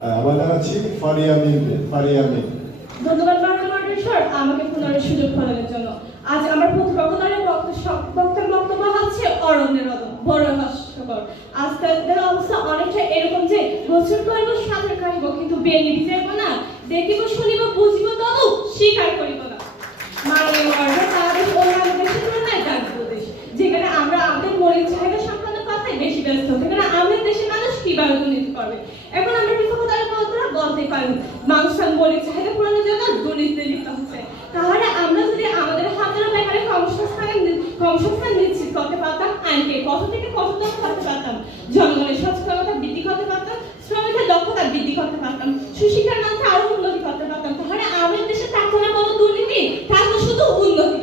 আবার জানাচ্ছি ফারিয়া মিম ফারিয়া মিম ধন্যবাদ মাননীয় মডারেটর আমাকে পুনরায় সুযোগ প্রদানের জন্য। আজ আমার প্রতিপক্ষতারের বক্তার বক্তব্য হচ্ছে অরণ্যের বড় হাস্যকর। আজকালকার অবস্থা অনেকটা এরকম যে, গোসল করব, সাঁতার কাটিব, কিন্তু বেনি ভিজাইব না। দেখিব, শুনিব, বুঝিব, তবু স্বীকার করিব না। মাননীয় বাংলাদেশ অন্যান্য দেশের তুলনায় দেশ, যেখানে আমরা আমাদের মৌলিক চাহিদা সংক্রান্ত কথায় বেশি ব্যস্ত, সেখানে আমাদের দেশের মানুষ কীভাবে দুর্নীতি করবে? এখন আমরা পারি মানুষ চাহিদা পূরণের জন্য দুর্নীতিতে লিপ্ত হচ্ছে। তাহলে আমরা যদি আমাদের হাজারো বেকারের কর্মসংস্থান কর্মসংস্থান নিশ্চিত করতে পারতাম আইনকে, কত থেকে কততম করতে পারতাম জনগণের সচেতনতা বৃদ্ধি করতে পারতাম শ্রমিকের দক্ষতা বৃদ্ধি করতে পারতাম সুশিক্ষার মধ্যে আরও উন্নতি করতে পারতাম তাহলে আমাদের দেশে থাকতো না কোনো দুর্নীতি থাকতো শুধু উন্নতি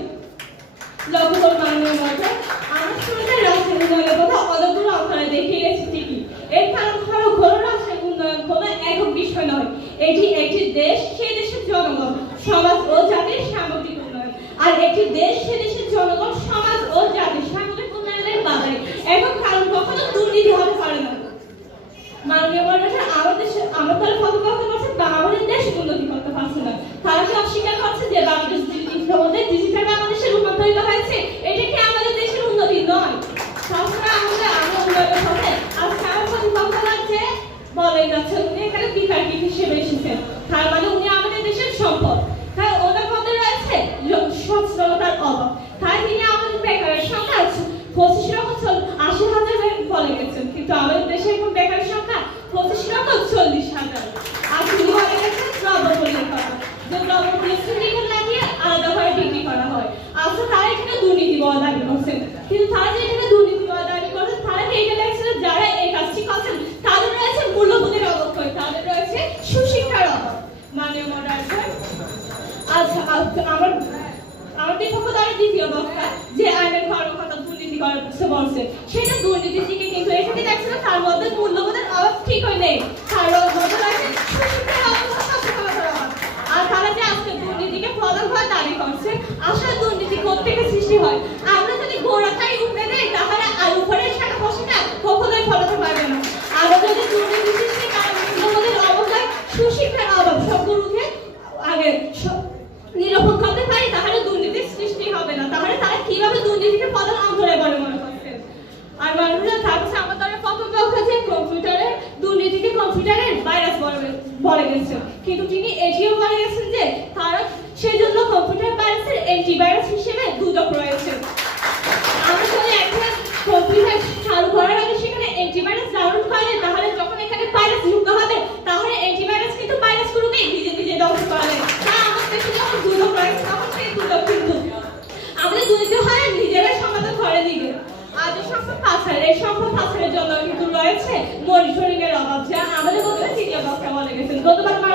লক্ষ্য করুন মাননীয় মহাশয় আমার শ্রমিকের রাষ্ট্রের উন্নয়নের কথা অনেকগুলো অন্তরে দেখিয়ে গেছে ঠিকই এর কারণ হলো ঘোর রাষ্ট্রের উন্নয়ন কোনো একক বিষয় নয় এটি একটি দেশ সেই দেশের জনগণ সমাজ ও জাতির সামগ্রিক উন্নয়ন আর একটি দেশ সে দেশের জনগণ সমাজ ও জাতির সামগ্রিক উন্নয়নের বাজারে এবং কারণ কখনো দুর্নীতি হতে পারে না মাননীয় মহারাজা আমাদের দেশে আমার তারা প্রতিপক্ষ করছে বাংলাদেশ দেশ উন্নতি করতে পারছে না তারা কি অস্বীকার করছে যে বাংলাদেশ ইতিমধ্যে ডিজিটাল বাংলাদেশে রূপান্তরিত হয়েছে এটা কি আমাদের দেশের উন্নতি নয় সবসময় আমাদের আমরা উন্নয়নের সাথে আজকে আমার প্রতিপক্ষ লাগছে বলে যাচ্ছে উনি এখানে বিতার্কিক হিসেবে এসেছেন তার মানে উনি আমাদের দেশের সম্পদ তাই ওনার মধ্যে রয়েছে লো- সচেতনতার অভাব তাই তিনি আমাদের বেকারের সংখ্যা পঁচিশ লক্ষ চল- আশি হাজার বলে গেছেন কিন্তু আমাদের দেশে এখন বেকারের সংখ্যা পঁচিশ লক্ষ চল্লিশ হাজার। আর তিনি বলে গেছেন দ্রব্যমূল্যের কথা যে দ্রব্যমূল্য সিন্ডিকেট লাগিয়ে আলাদাভাবে বিক্রি করা হয়। আসলে তারা এখানে দুর্নীতি বলা দাবি করছেন কিন্তু তারা যে এখানে দুর্নীতি বলা দাবি করছেন তারা এখানে ছিল যারা এই কাজটি করছেন তাদের রয়েছে মূল্যবোধের অবক্ষয় তাদের রয়েছে সুশিক্ষার অভাব। মাননীয় মডারেটর আচ্ছা আচ্ছা, আমার আমার বিপক্ষ দলের দ্বিতীয় বক্তা যে আইনের দুর্নীতি করছে। বলছে সেটা দুর্নীতি দিকে কিন্তু এখানে দেখছে না? তার মধ্যে মূল্যবোধের অভাব ঠিক হয় নেই। তার মধ্যে অভাব। আর তারা যে আজকে দুর্নীতিকে প্রধান হওয়ার দাবি করছে, আসলে দুর্নীতি কোথেকে সৃষ্টি হয় আমরা যদি গোড়াটাই উপড়ে দেই তাহলে আর উপরের সাথে বসে না কখনোই ফলাতে পারবে না আমরা যদি দুর্নীতি সৃষ্টি কারণ মূল্যবোধের অবকায় সুশিক্ষার অভাব সব উঠে আগে স- নিরূপণ করতে পারি তাহলে দুর্নীতির সৃষ্টি হবে না তাহলে তারা কীভাবে দুর্নীতিকে প্রধান অন্তরে বলে মনে করছেন আর মানুষরা থাকছে আমার দ্বারা প্রথম লক্ষ্য যে কম্পিউটারে দুর্নীতিকে কম্পিউটারের ভাইরাস বলে গেছেন কিন্তু তিনি এটিও বলে যে তারা সেই জন্য কম্পিউটার ভাইরাসের অ্যান্টিভাইরাস হিসেবে দুদক রয়েছে। আমরা যদি একটা কম্পিউটার চালু করার আগে সেখানে অ্যান্টিভাইরাস ডাউনলোড করে তাহলে যখন এখানে ভাইরাস যুক্ত হবে, তাহলে অ্যান্টিভাইরাস কিন্তু ভাইরাসগুলোকে নিজে নিজে ধ্বংস করে দেয় তা আমার দেশে যখন দুদক রয়েছে, তখন সেই কিন্তু আমাদের হয় সমাধান করে দিবে। সম্পদ সম্পদ জন্য কিন্তু রয়েছে মনিটরিং এর অভাব, যা আমাদের মধ্যে লেগেছেন গতবার